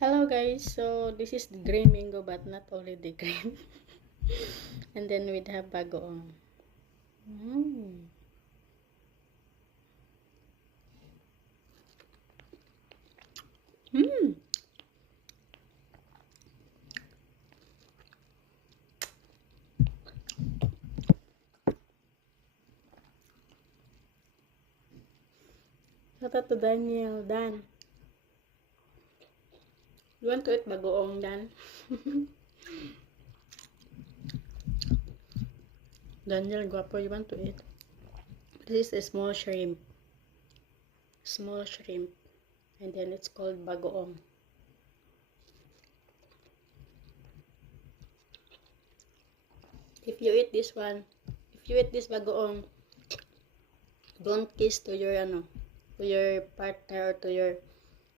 Hello guys, so this is the green mango but not only the green. And then we'd have bagoong. Mm. Mm. Shout out to Daniel, Dan. You want to eat bagoong, Dan? Daniel, guapo, you want to eat? This is a small shrimp. Small shrimp. And then it's called bagoong. If you eat this one, if you eat this bagoong, don't kiss to your to your partner or to your